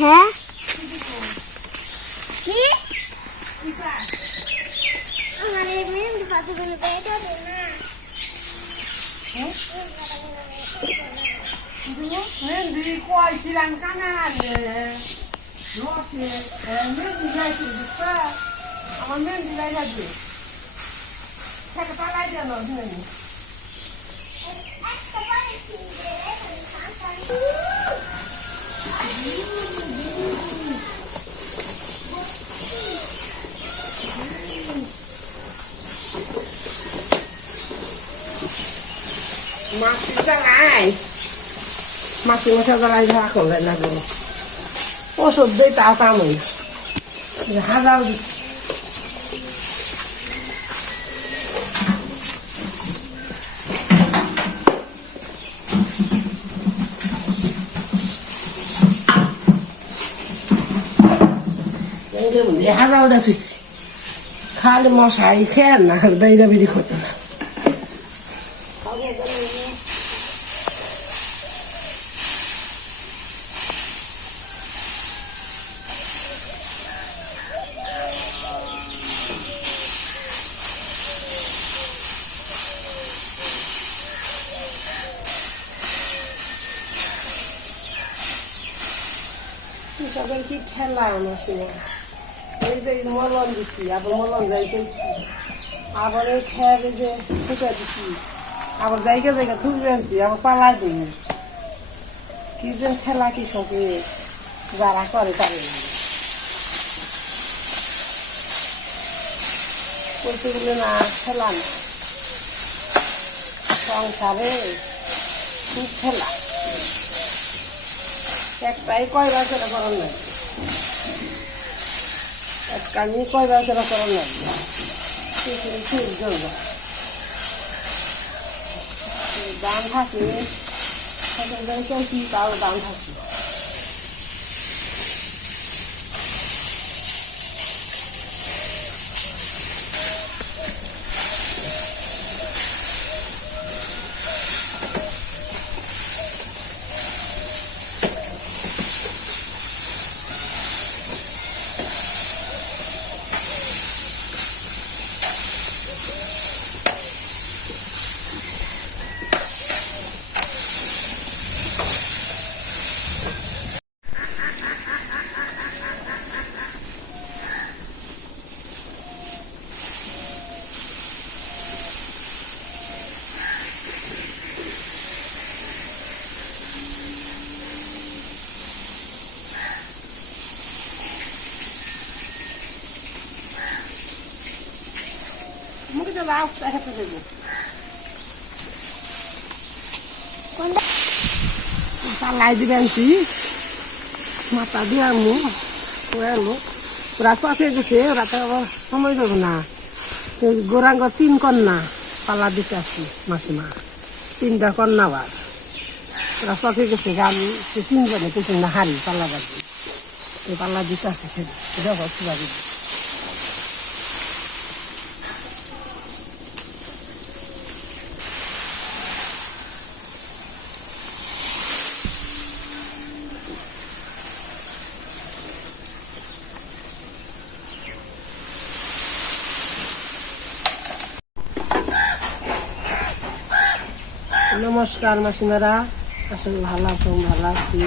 হ্যাঁ কি আমার এই মেয়ে পাখিগুলো পেয়ে যাবে না Hindi ko ay silang kanan. Rose, eh, meron din guys, di ba? Ama meron din guys, di ba? 开个巴拉的老太太。妈，先上来。妈，先我上这来一下，过来那个。我说你别打翻了，你还让。হাজার দেখছি খালি মশাই খেয়ে না খালি বাইরা বেরি করতে না সবাই কি খেলা আমার সময় এই যে মলন দিচ্ছি, আবার মলন যাইতেছি আবার এই খেয়ে যে ফুটে দিচ্ছি। আবার জায়গা জায়গা থুবে আনছি আবার পালাই দিই। কি যে খেলা কি সবে যারা করে তারে কইতে না খেলা না। সংসারে খুব খেলা একটাই কয় বছর করার নাই। একটা আমি কয় বছর করার নাই ঠিক ঠিক জ্বলবো দাম থাকে সেখানে চলছি তাও দাম থাকে দেবো মাথা দিয়ে আনব ওরা আনব। ওরা চকে গেছে ওরা তো আবার সময় দেবো না। এই গোরাঙ্গ তিন কন্যা পালা দিতে আসছি মাসিমা। তিনটা কন্যা বার ওরা চকে গেছে সে তিনজনে কিছু না হারি পাল্লা বাজি। পাল্লা দিতে আসছে দেখো কীভাবে নমস্কার মাসিমারা। আসলে ভালো আছো ভালো আছি।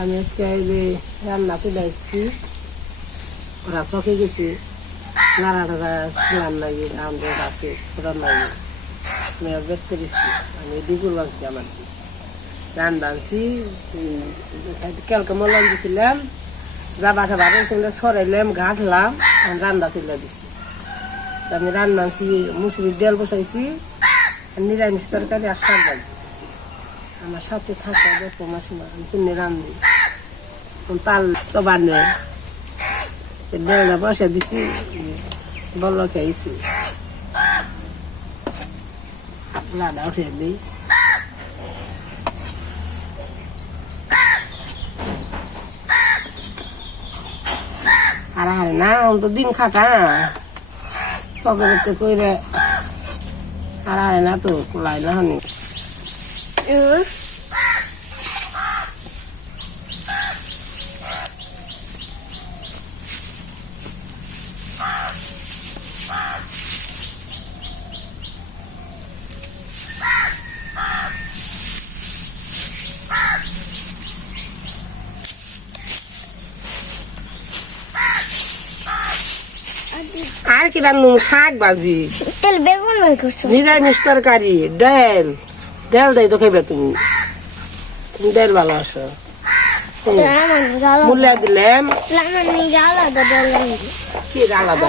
আমি আজকে এই যে রান্না তুলে ওরা চকে গেছে। নাড়া টাড়া ছিলাম নাকি আমাদের আছে ওরা নাকি আমি বের করেছি আমি ডিগুর বানছি আমার। রান বানছি। কালকে মলম দিছিলাম। যাবা খাবার সরাইলাম আমি রান্না তুলে দিছি। আমি রান্না আনছি মুসুরির ডাল বসাইছি। নিরামিষ তরকারি আর শাক ভাজি। আমার সাথে থাকা দেখো মাসিমা আমি কিনে রান্ধি তাল তো বানে। দেড়টা বসে দিছি, বলল খেয়েছি লাডা উঠে দিই। আর আরে না তো দিন খাটা। সবে করতে কইরে আর আরে না তো কুলাই না হনি উফ আর কি রান্ধুম শাক ভাজি তেল বেগুন নিরামিষ তরকারি ডাল। ডাল দেয় তো খাইবে তুমি। তুমি ডাল হুম। আমার মূল্যা দিলাম। কি আলাদা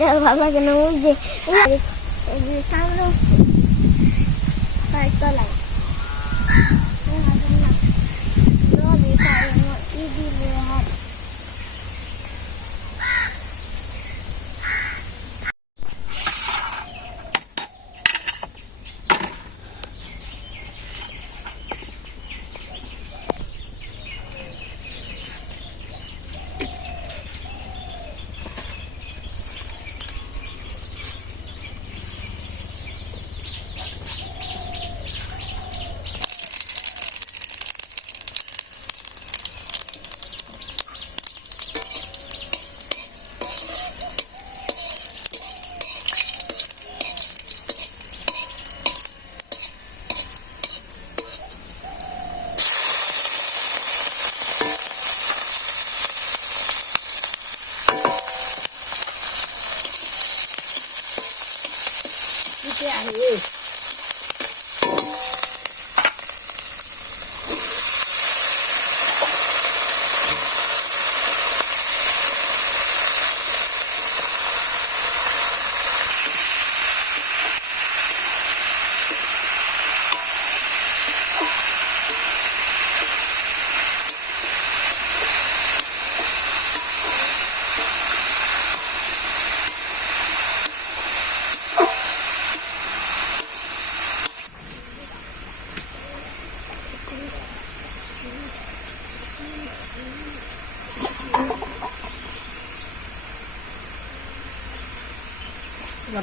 ডাল ভালো লাগে না ওই যে তলায়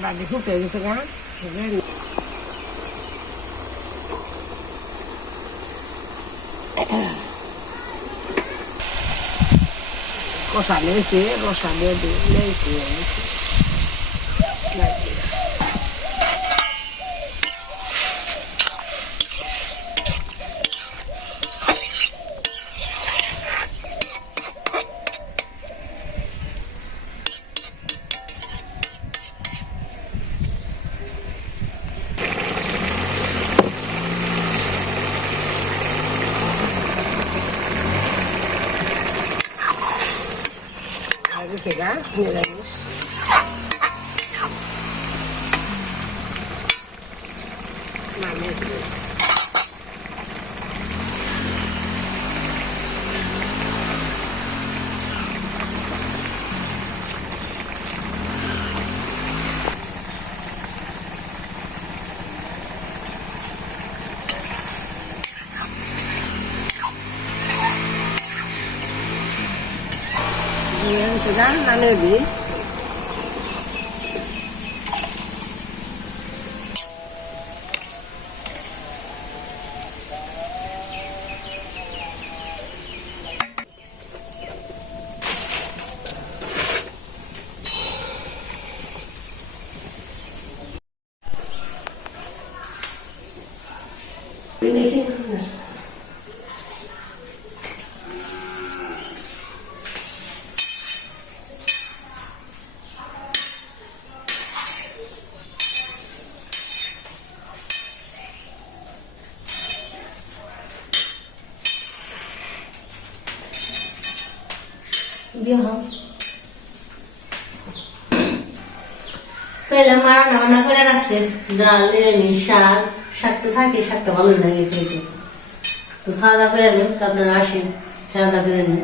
হাত বাড়ি ফুটে গেছে গা কষা লেছে রসা বেঁধে লেছে গেছে গা নিরামিষ নামিয়ে দিলে নিরামিষ গা নামিয়ে দিই তাহলে মা, রান্না করে রাখছে। ডাল এমনি শাক। শাক তো থাকে শাকটা ভালো লাগে খেতে। তো খাওয়া দাওয়া করে নেন, তারপরে আসেন খাওয়া দাওয়া করে নেন।